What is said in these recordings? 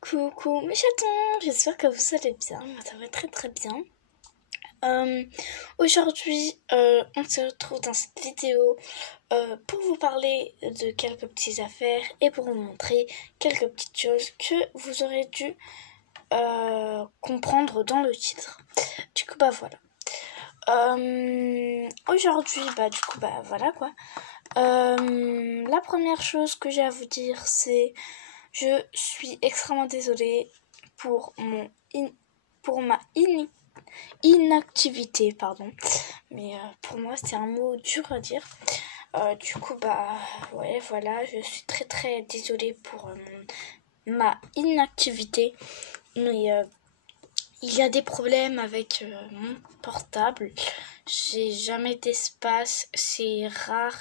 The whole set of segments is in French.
Coucou mes chatons, j'espère que vous allez bien, moi ça va très très bien. Aujourd'hui, on se retrouve dans cette vidéo pour vous parler de quelques petites affaires et pour vous montrer quelques petites choses que vous aurez dû comprendre dans le titre. Du coup, voilà. Aujourd'hui, voilà quoi. La première chose que j'ai à vous dire, c'est je suis extrêmement désolée pour ma inactivité, pardon. Mais pour moi, c'est un mot dur à dire. Ouais, voilà, je suis très très désolée pour ma inactivité. Mais il y a des problèmes avec mon portable. J'ai jamais d'espace, c'est rare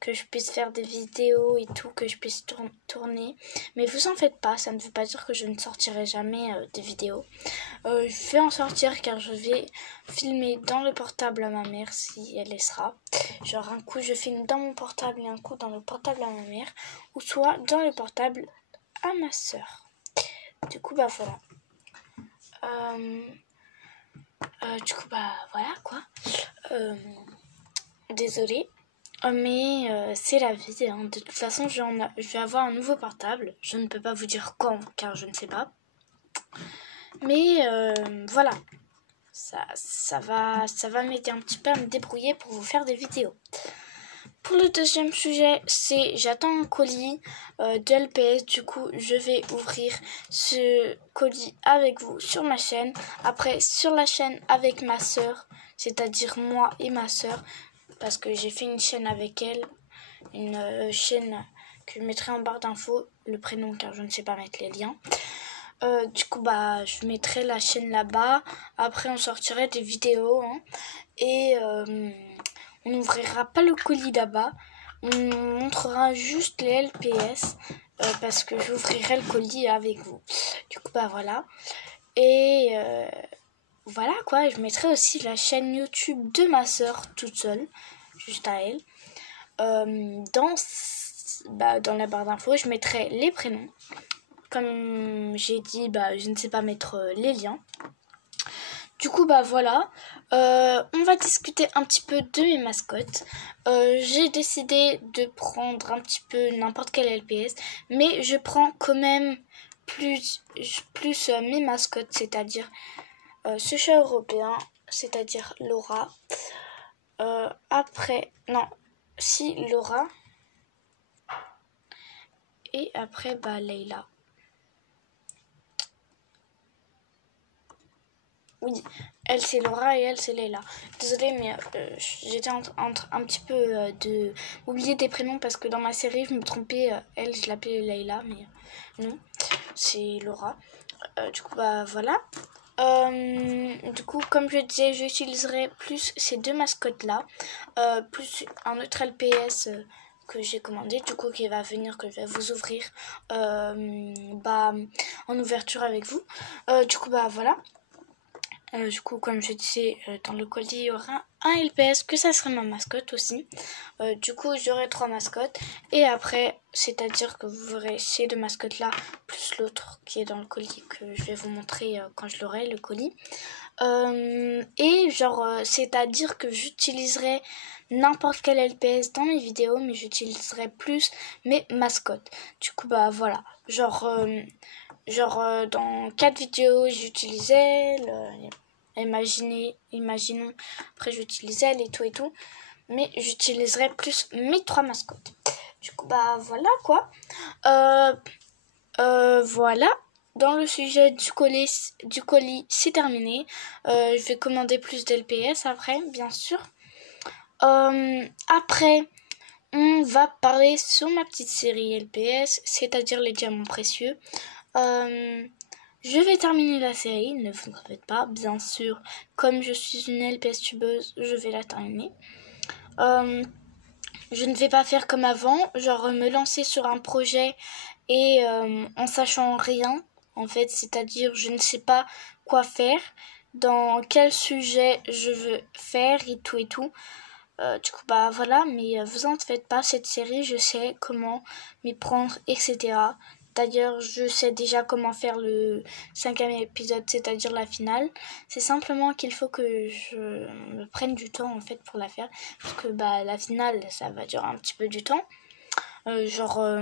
que je puisse faire des vidéos et tout, que je puisse tourner. Mais vous en faites pas, ça ne veut pas dire que je ne sortirai jamais des vidéos. Je vais en sortir car je vais filmer dans le portable à ma mère si elle laissera. Genre un coup je filme dans mon portable et un coup dans le portable à ma mère. Ou soit dans le portable à ma soeur. Du coup voilà. Voilà quoi. Désolée. Mais c'est la vie. Hein. De toute façon, je vais avoir un nouveau portable. Je ne peux pas vous dire quand, car je ne sais pas. Mais voilà. Ça va m'aider un petit peu à me débrouiller pour vous faire des vidéos. Pour le deuxième sujet, c'est j'attends un colis de LPS. Du coup, je vais ouvrir ce colis avec vous sur ma chaîne. Après, sur la chaîne avec ma soeur, c'est-à-dire moi et ma soeur. Parce que j'ai fait une chaîne avec elle, une chaîne que je mettrai en barre d'infos, le prénom car je ne sais pas mettre les liens. Je mettrai la chaîne là-bas, après on sortirait des vidéos, hein, et on n'ouvrira pas le colis là-bas, on montrera juste les LPS, parce que j'ouvrirai le colis avec vous. Du coup, voilà. Et voilà quoi, je mettrai aussi la chaîne YouTube de ma soeur toute seule, juste à elle. Dans la barre d'infos, je mettrai les prénoms. Comme j'ai dit, je ne sais pas mettre les liens. Du coup, voilà. On va discuter un petit peu de mes mascottes. J'ai décidé de prendre un petit peu n'importe quel LPS, mais je prends quand même plus mes mascottes, c'est-à-dire ce chat européen, c'est-à-dire Laura. Laura. Et après, Leila. Oui, elle c'est Laura et elle c'est Leila. Désolée, mais j'étais en un petit peu de oublier des prénoms parce que dans ma série, je me trompais. Elle, je l'appelais Leila, mais non, c'est Laura. Du coup, voilà. Du coup, comme je disais, j'utiliserai plus ces deux mascottes-là, plus un autre LPS que j'ai commandé, du coup, qui va venir, que je vais vous ouvrir en ouverture avec vous. Du coup, voilà. Du coup, comme je disais, dans le colis, il y aura un LPS, que ça serait ma mascotte aussi. Du coup, j'aurai 3 mascottes. Et après, c'est-à-dire que vous verrez ces 2 mascottes-là, plus l'autre qui est dans le colis, que je vais vous montrer quand je l'aurai, le colis. C'est-à-dire que j'utiliserai n'importe quel LPS dans mes vidéos, mais j'utiliserai plus mes mascottes. Du coup, voilà. Dans 4 vidéos, j'utilisais imaginons, après j'utilisais elle et tout, mais j'utiliserai plus mes 3 mascottes. Du coup, voilà quoi. Voilà. Dans le sujet du colis, c'est terminé. Je vais commander plus d'LPS après, bien sûr. Après, on va parler sur ma petite série LPS, c'est-à-dire les diamants précieux. Je vais terminer la série, ne vous en faites pas, bien sûr. Comme je suis une LPS tubeuse, je vais la terminer. Je ne vais pas faire comme avant, genre me lancer sur un projet et en sachant rien, en fait, c'est-à-dire je ne sais pas quoi faire, dans quel sujet je veux faire et tout. Du coup, voilà, mais vous en faites pas, cette série, je sais comment m'y prendre, etc. D'ailleurs, je sais déjà comment faire le 5e épisode, c'est-à-dire la finale. C'est simplement qu'il faut que je me prenne du temps en fait pour la faire. Parce que la finale, ça va durer un petit peu du temps. Environ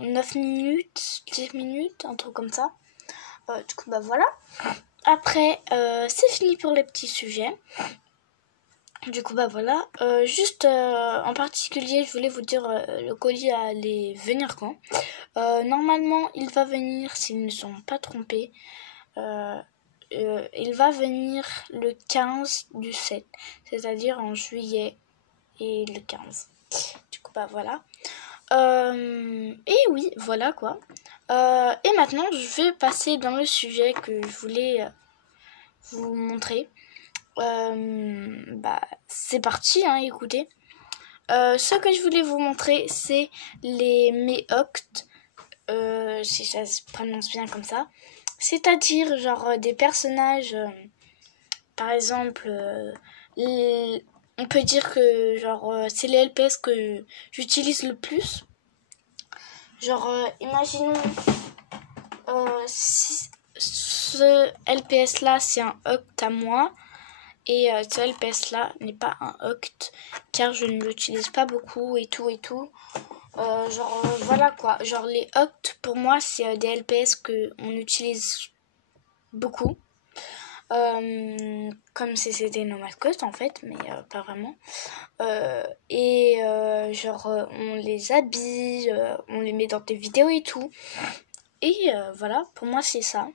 9 minutes, 10 minutes, un truc comme ça. Du coup, voilà. Après, c'est fini pour les petits sujets. Du coup, voilà. En particulier, je voulais vous dire, le colis allait venir quand. Normalement, il va venir, s'ils ne sont pas trompés, il va venir le 15 du 7, c'est-à-dire en juillet et le 15. Du coup, voilà. Et oui, voilà quoi. Et maintenant, je vais passer dans le sujet que je voulais vous montrer. C'est parti, hein, écoutez. Ce que je voulais vous montrer, c'est les méoctes, si ça se prononce bien comme ça. C'est-à-dire, genre, des personnages, par exemple, on peut dire que, genre, c'est les LPS que j'utilise le plus. Genre, imaginons, si ce LPS-là, c'est un oct à moi. Et ce LPS là n'est pas un oct car je ne l'utilise pas beaucoup et tout. Voilà quoi. Genre les octs pour moi c'est des LPS que on utilise beaucoup. Comme si c'était nos mascottes en fait, mais pas vraiment. On les habille, on les met dans des vidéos et tout. Et voilà, pour moi c'est ça.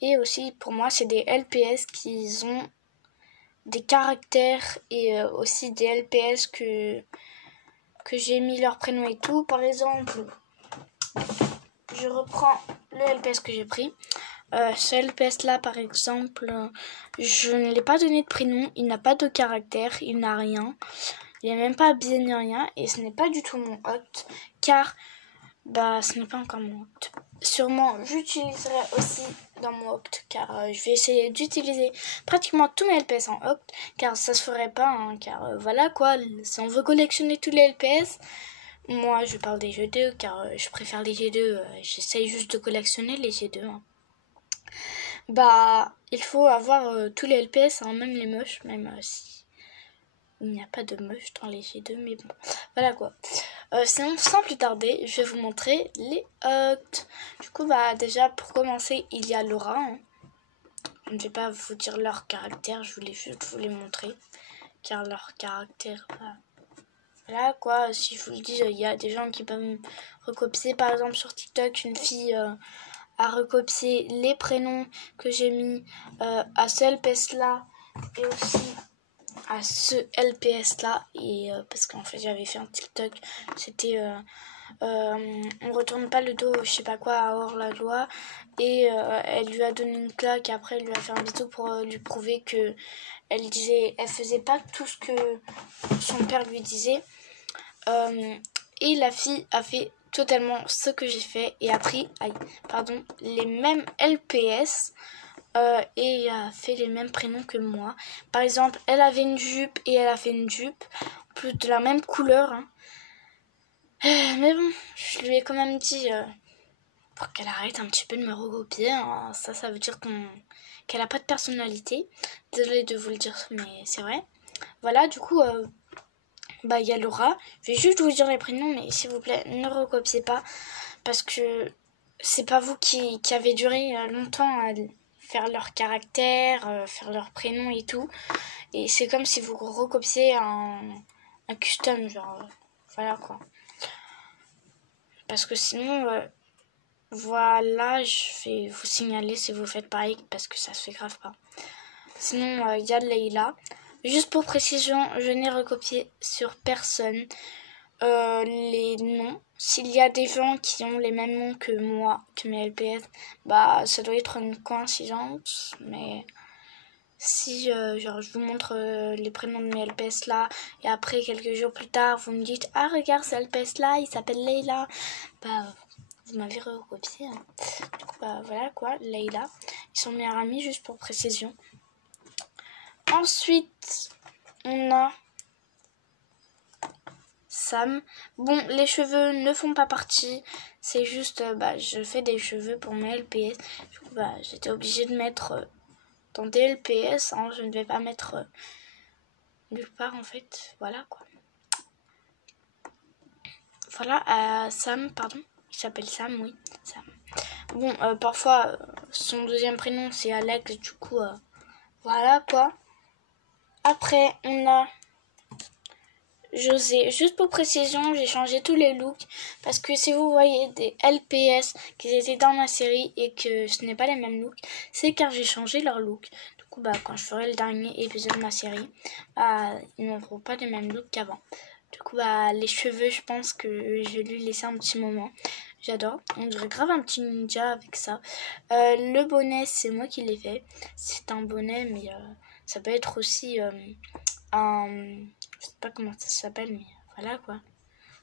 Et aussi pour moi c'est des LPS qui ont des caractères et aussi des LPS que j'ai mis leur prénom et tout. Par exemple, je reprends le LPS que j'ai pris. Ce LPS là par exemple, je ne l'ai pas donné de prénom, il n'a pas de caractère, il n'a rien. Il n'est même pas habillé ni rien et ce n'est pas du tout mon oct car ce n'est pas encore mon oct. Sûrement j'utiliserai aussi dans mon oct car je vais essayer d'utiliser pratiquement tous mes LPS en oct car ça se ferait pas hein, car voilà quoi, si on veut collectionner tous les LPS, moi je parle des G2 car je préfère les G2, j'essaye juste de collectionner les G2 hein. Il faut avoir tous les LPS hein, même les moches, même si il n'y a pas de moche dans les G2 mais bon voilà quoi. Sinon sans plus tarder je vais vous montrer les octs. Du coup déjà pour commencer il y a Laura hein. Je ne vais pas vous dire leur caractère, je voulais juste vous les montrer car leur caractère voilà quoi. Si je vous le dis il y a des gens qui peuvent me recopier par exemple sur TikTok une fille a recopié les prénoms que j'ai mis à ce LPS là et aussi à ce LPS là et parce qu'en fait j'avais fait un TikTok, c'était on retourne pas le dos je sais pas quoi à hors la loi et elle lui a donné une claque et après elle lui a fait un bisou pour lui prouver que elle faisait pas tout ce que son père lui disait et la fille a fait totalement ce que j'ai fait et a pris les mêmes LPS et a fait les mêmes prénoms que moi. Par exemple, elle avait une jupe et elle a fait une jupe plus de la même couleur hein. Mais bon, je lui ai quand même dit pour qu'elle arrête un petit peu de me recopier hein. Ça veut dire qu'elle a pas de personnalité. Désolée de vous le dire mais c'est vrai. Voilà, du coup il y a Laura. Je vais juste vous dire les prénoms mais s'il vous plaît ne recopiez pas parce que c'est pas vous qui avez duré longtemps à faire leur caractère, faire leur prénom et tout. Et c'est comme si vous recopiez un custom, genre, voilà quoi. Parce que sinon, voilà, je vais vous signaler si vous faites pareil, parce que ça se fait grave pas. Sinon, il y a Leïla. Juste pour précision, je n'ai recopié sur personne les noms. S'il y a des gens qui ont les mêmes noms que moi, que mes LPS, ça doit être une coïncidence. Mais si je vous montre les prénoms de mes LPS là, et après quelques jours plus tard, vous me dites ah regarde ce LPS là, il s'appelle Leïla, vous m'avez recopié. Hein. Du coup voilà quoi, Leïla. Ils sont meilleurs amis juste pour précision. Ensuite, on a Sam. Bon, les cheveux ne font pas partie. C'est juste, je fais des cheveux pour mes LPS. Du coup, j'étais obligée de mettre dans des LPS. Hein, je ne vais pas mettre nulle part en fait. Voilà quoi. Voilà, Sam, pardon. Il s'appelle Sam, oui. Sam. Bon, parfois, son deuxième prénom c'est Alex. Du coup, voilà quoi. Après, on a José. Juste pour précision, j'ai changé tous les looks parce que si vous voyez des LPS qui étaient dans ma série et que ce n'est pas les mêmes looks, c'est car j'ai changé leur look. Du coup, quand je ferai le dernier épisode de ma série, ils n'auront pas les mêmes looks qu'avant. Du coup, les cheveux, je pense que je vais lui laisser un petit moment. J'adore. On dirait grave un petit ninja avec ça. Le bonnet, c'est moi qui l'ai fait. C'est un bonnet, mais ça peut être aussi je sais pas comment ça s'appelle, mais voilà quoi.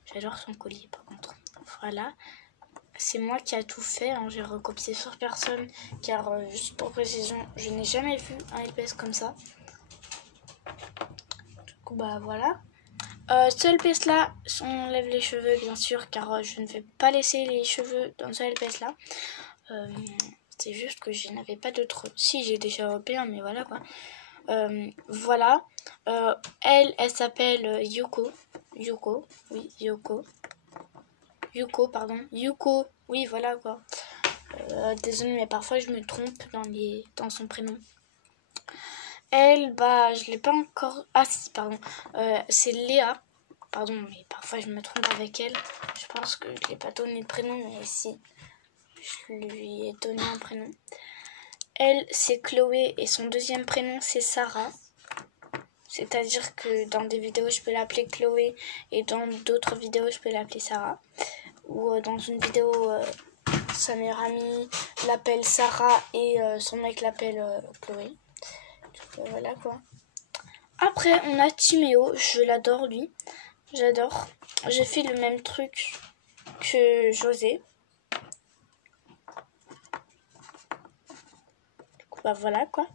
J'adore son collier par contre. Voilà. C'est moi qui a tout fait. Hein. J'ai recopié sur personne. Car, juste pour précision, je n'ai jamais vu un LPS comme ça. Du coup, voilà. Ce LPS là, on enlève les cheveux bien sûr. Car je ne vais pas laisser les cheveux dans ce LPS là. C'est juste que je n'avais pas d'autres. Si, j'ai déjà européen, mais voilà quoi. Voilà. Elle s'appelle Yuko. Yuko, pardon. Yuko, oui, voilà quoi. Désolée, mais parfois je me trompe dans son prénom. Elle, je l'ai pas encore. Ah si, pardon. C'est Léa. Pardon, mais parfois je me trompe avec elle. Je pense que je l'ai pas donné de prénom, mais si. Je lui ai donné un prénom. Elle, c'est Chloé et son deuxième prénom, c'est Sarah. C'est-à-dire que dans des vidéos, je peux l'appeler Chloé et dans d'autres vidéos, je peux l'appeler Sarah. Ou dans une vidéo, sa meilleure amie l'appelle Sarah et son mec l'appelle Chloé. Donc, voilà quoi. Après, on a Timéo. Je l'adore, lui. J'adore. J'ai fait le même truc que José. Du coup, voilà quoi.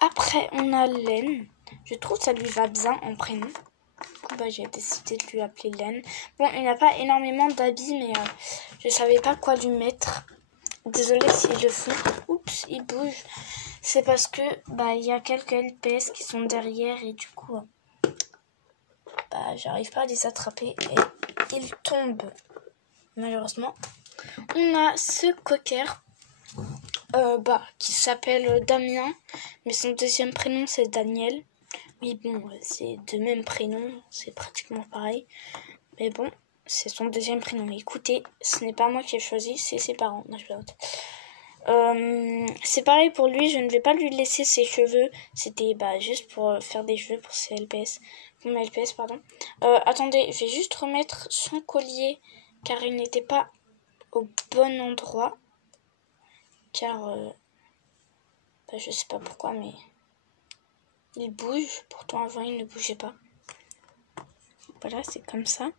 Après, on a Len. Je trouve que ça lui va bien en prénom. Du coup, j'ai décidé de lui appeler Len. Bon, il n'a pas énormément d'habits, mais je savais pas quoi lui mettre. Désolée s'il le font. Oups, il bouge. C'est parce que il y a quelques LPS qui sont derrière et du coup, j'arrive pas à les attraper et ils tombent. Malheureusement. On a ce cocker. Qui s'appelle Damien, mais son deuxième prénom c'est Daniel. Oui, bon, c'est deux mêmes prénoms, c'est pratiquement pareil. Mais bon, c'est son deuxième prénom. Écoutez, ce n'est pas moi qui ai choisi, c'est ses parents. Non, je c'est pareil pour lui, je ne vais pas lui laisser ses cheveux. C'était juste pour faire des cheveux pour ses LPS. Pour mes LPS, pardon. Attendez, je vais juste remettre son collier car il n'était pas au bon endroit. Car je sais pas pourquoi, mais il bouge. Pourtant avant il ne bougeait pas. Voilà, c'est comme ça.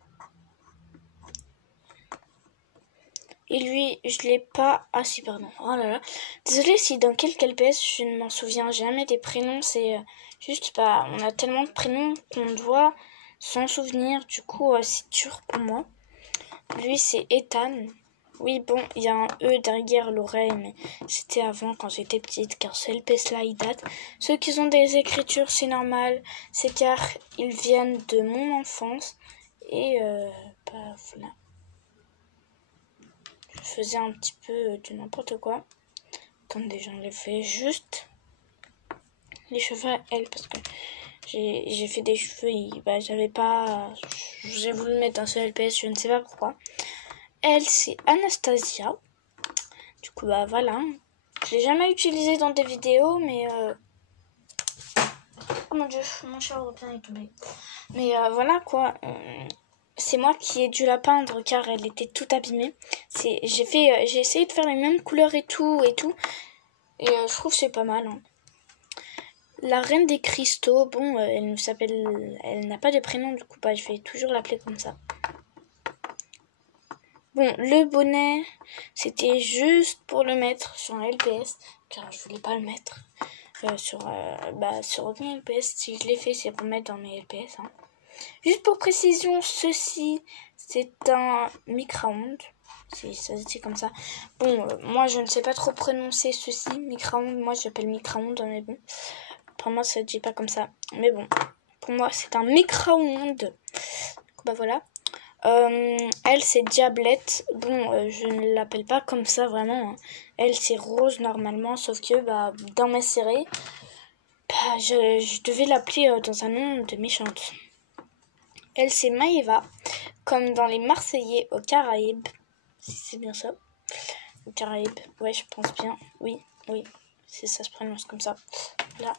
Et lui, je l'ai pas. Ah si, pardon. Oh là là. Désolée si dans quelques LPS je ne m'en souviens jamais des prénoms. C'est juste on a tellement de prénoms qu'on doit s'en souvenir. Du coup, c'est dur pour moi. Lui, c'est Ethan. Oui, bon, il y a un E derrière l'oreille, mais c'était avant quand j'étais petite, car ce LPS-là, il date. Ceux qui ont des écritures, c'est normal, c'est car ils viennent de mon enfance. Et, voilà. Je faisais un petit peu de n'importe quoi. Attendez, j'en ai fait juste les cheveux à elle, parce que j'ai fait des cheveux et j'avais pas... J'ai voulu mettre un seul LPS, je ne sais pas pourquoi. Elle, c'est Anastasia. Du coup, voilà. Je l'ai jamais utilisé dans des vidéos, mais... Oh mon dieu, mon chat européen est tombé. Mais voilà, quoi. C'est moi qui ai dû la peindre, car elle était toute abîmée. J'ai essayé de faire les mêmes couleurs et tout. Et je trouve que c'est pas mal. Hein. La reine des cristaux, bon, elle n'a pas de prénom, du coup, je vais toujours l'appeler comme ça. Bon, le bonnet, c'était juste pour le mettre sur un LPS, car je voulais pas le mettre sur aucun LPS. Si je l'ai fait, c'est pour mettre dans mes LPS. Hein. Juste pour précision, ceci, c'est un micro-ondes. Ça se dit comme ça. Bon, moi, je ne sais pas trop prononcer ceci. Micro-ondes, moi, j'appelle micro-ondes, mais bon. Pour moi, ça ne dit pas comme ça. Mais bon, pour moi, c'est un micro-ondes. Bah voilà. Elle, c'est Diablette. Bon, je ne l'appelle pas comme ça, vraiment. Hein. Elle, c'est Rose, normalement. Sauf que, dans ma série, je devais l'appeler dans un nom de méchante. Elle, c'est Maëva, comme dans les Marseillais aux Caraïbes. Si c'est bien ça. Aux Caraïbes, ouais, je pense bien. Oui, ça se prononce comme ça. Là.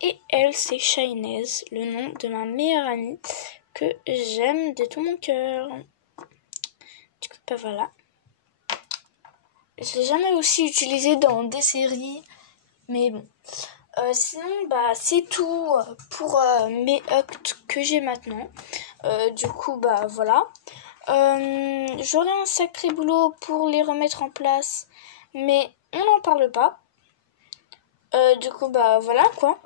Et elle, c'est Shinez, le nom de ma meilleure amie que j'aime de tout mon cœur. Du coup, voilà. Je l'ai jamais aussi utilisé dans des séries, mais bon. Sinon, c'est tout pour mes actes que j'ai maintenant. Du coup, voilà. J'aurai un sacré boulot pour les remettre en place, mais on n'en parle pas. Du coup, voilà quoi.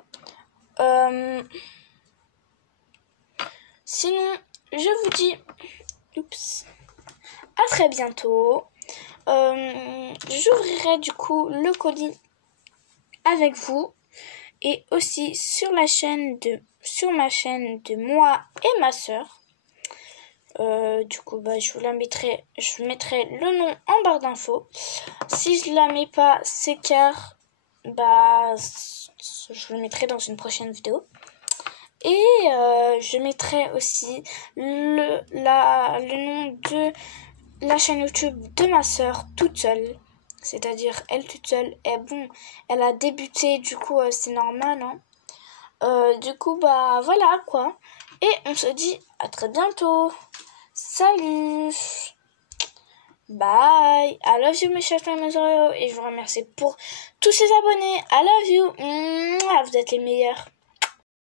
Sinon, je vous dis à très bientôt. J'ouvrirai du coup le colis avec vous et aussi sur ma chaîne de moi et ma sœur. Du coup, je mettrai le nom en barre d'infos. Si je la mets pas, c'est car je le mettrai dans une prochaine vidéo. Et je mettrai aussi le nom de la chaîne YouTube de ma sœur toute seule. C'est-à-dire elle toute seule. Et bon, elle a débuté, du coup c'est normal. Hein. Du coup, voilà quoi. Et on se dit à très bientôt. Salut. Bye. I love you mes chers et je vous remercie pour tous ces abonnés. I love you. Vous êtes les meilleurs.